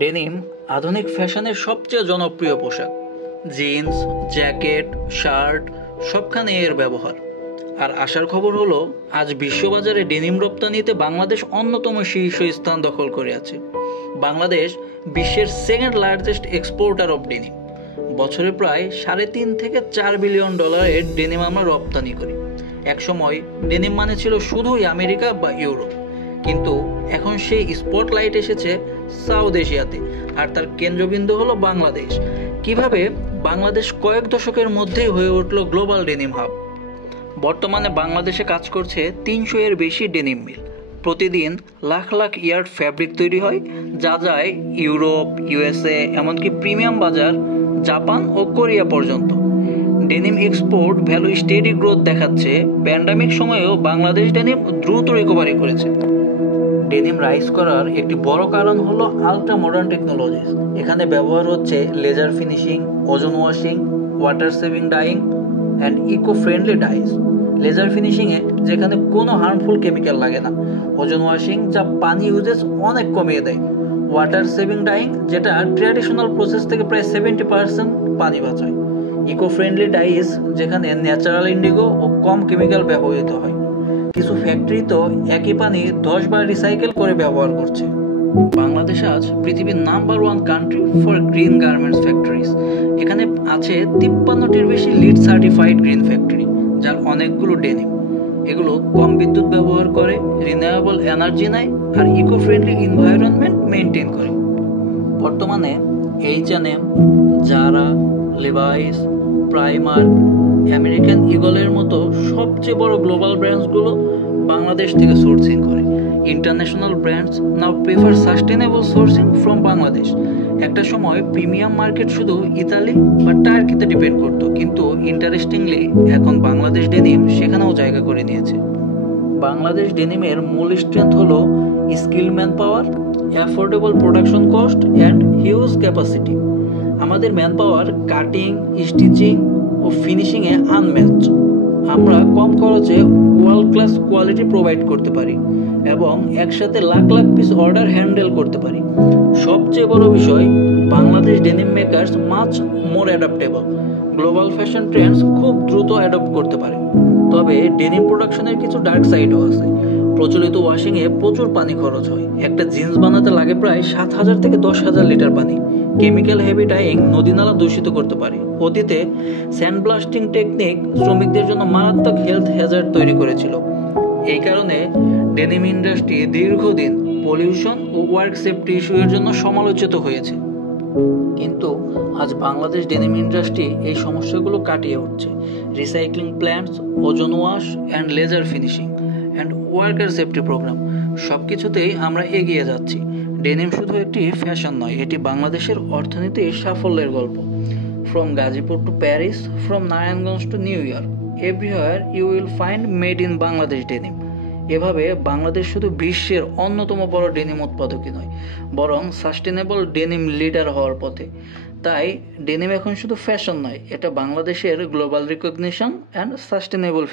Denim আধুনিক ফ্যাশনের সবচেয়ে জনপ্রিয় পোশাক। জিন্স, জ্যাকেট, শার্ট সবখানে এর ব্যবহার। আর আসার খবর হলো, আজ বিশ্ববাজারে ডেনিম রপ্তানিতে বাংলাদেশ অন্যতম শীর্ষ স্থান দখল করে আছে। বাংলাদেশ বিশ্বের second largest exporter of denim. বছরে প্রায় $3.5 বিলিয়ন ডেনিম আমরা রপ্তানি করি। একসময় ডেনিম মানে ছিল শুধুই আমেরিকা বা ইউরোপ, কিন্তু এখন সেই স্পটলাইট এসেছে সাউথ এশিয়াতে, আর তার কেন্দ্রবিন্দু হলো বাংলাদেশ। কিভাবে বাংলাদেশ কয়েক দশকের মধ্যেই হয়ে উঠল গ্লোবাল ডেনিম হাব। বর্তমানে বাংলাদেশে কাজ করছে 300-এর বেশি ডেনিম মিল। প্রতিদিন লাখ লাখ ইয়ার্ড ফ্যাব্রিক তৈরি হয়, যা যায় ইউরোপ, ইউএসএ, এমনকি প্রিমিয়াম বাজার জাপান ও কোরিয়া পর্যন্ত। Denim export value steady growth দেখাচ্ছে। প্যান্ডামিক সময়েও বাংলাদেশ ডেনিম দ্রুত রিকভারি করেছে। ডেনিম রাইজ করার একটি বড় কারণ হলো আলট্রা মডার্ন টেকনোলজিস। এখানে ব্যবহার হচ্ছে laser finishing, ozone washing, water saving dyeing and eco friendly dyes. Laser ফিনিশিংয়ে যেখানে কোনো হার্মফুল কেমিক্যাল লাগে না, ওজন ওয়াশিং যা পানি ইউজেস অনেক কমিয়ে দেয়, ওয়াটার সেভিং ডাইং যেটা ট্র্যাডিশনাল প্রসেস থেকে প্রায় 70% পানি বাঁচায়, ইকো ফ্রেন্ডলি ডাইস যেখানে ন্যাচারাল ইন্ডিগো ও কম কেমিক্যাল ব্যবহৃত হয়। কিছু ফ্যাক্টরি তো একই পানি 10 বার রিসাইকেল করে ব্যবহার করছে। বাংলাদেশ আজ পৃথিবীর number 1 country for green garments factories. এখানে আছে 53টির বেশি লিড সার্টিফাইড গ্রিন ফ্যাক্টরি, যার অনেকগুলো ডেনিম। এগুলো কম বিদ্যুৎ ব্যবহার করে, রিনিউয়েবল এনার্জি নেয় আর ইকো ফ্রেন্ডলি এনভায়রনমেন্ট মেনটেন করে। বর্তমানে H&M, জারা, লিভাইস, প্রাইমার, আমেরিকান ইগলের মতো সবচেয়ে বড় গ্লোবাল ব্র্যান্ডসগুলো বাংলাদেশ থেকে সোর্সিং করে। International brands now prefer sustainable sourcing from Bangladesh. একটা সময় প্রিমিয়াম মার্কেট শুধু ইতালি বা টার্কিতে ডিপেন্ড করতো, কিন্তু ইন্টারেস্টিংলি এখন বাংলাদেশ ডেনিম সেখানেও জায়গা করে নিয়েছে। বাংলাদেশ ডেনিমের মূল স্ট্রেংথ হলো skill man power, affordable production cost and huge capacity. আমাদের ম্যান পাওয়ার কাটিং, স্টিচিং ও ফিনিশিংয়ে আনম্যাচ। আমরা কম খরচে ওয়ার্ল্ড ক্লাস কোয়ালিটি প্রোভাইড করতে পারি এবং একসাথে lakh lakh piece order handle করতে পারি। সবচেয়ে বড় বিষয়, Bangladesh denim makers much more adaptable. Global fashion Trends খুব দ্রুত অ্যাডপ্ট করতে পারে। তবে ডেনিম প্রোডাকশনের কিছু ডার্ক সাইডও আছে। প্রচলিত ওয়াশিংয়ে প্রচুর পানি খরচ হয়। একটা জিন্স বানাতে লাগে প্রায় 7,000 থেকে 10,000 লিটার পানি। কেমিক্যাল হেভি ডাইং নদী নালা দূষিত করতে পারে। অতীতে স্যান্ড ব্লাস্টিং টেকনিক শ্রমিকদের জন্য মারাত্মক হেলথ হ্যাজার্ড তৈরি করেছিল। এই কারণে ডেনিম ইন্ডাস্ট্রি দীর্ঘদিন পলিউশন ও ওয়ার্ক সেফটি ইস্যুয়ের জন্য সমালোচিত হয়েছে। কিন্তু আজ বাংলাদেশ ডেনিম ইন্ডাস্ট্রি এই সমস্যাগুলো কাটিয়ে উঠছে। Recycling plants, ozone wash and laser finishing and worker safety programme, সব কিছুতেই আমরা এগিয়ে যাচ্ছি। ডেনিম শুধু একটি ফ্যাশন নয়, এটি বাংলাদেশের অর্থনীতির সাফল্যের গল্প। From Gazipur to Paris, from Narayanganj to New York, everywhere you will find made in Bangladesh denim. এভাবে বাংলাদেশ শুধু বিশ্বের অন্যতম বড় ডেনিম উৎপাদকই নয়, বরং সাস্টেনেবল ডেনিম লিডার হওয়ার পথে। তাই ডেনিম এখন শুধু ফ্যাশন নয়, এটা বাংলাদেশের গ্লোবাল রিকগনিশন অ্যান্ড সাস্টেনেবল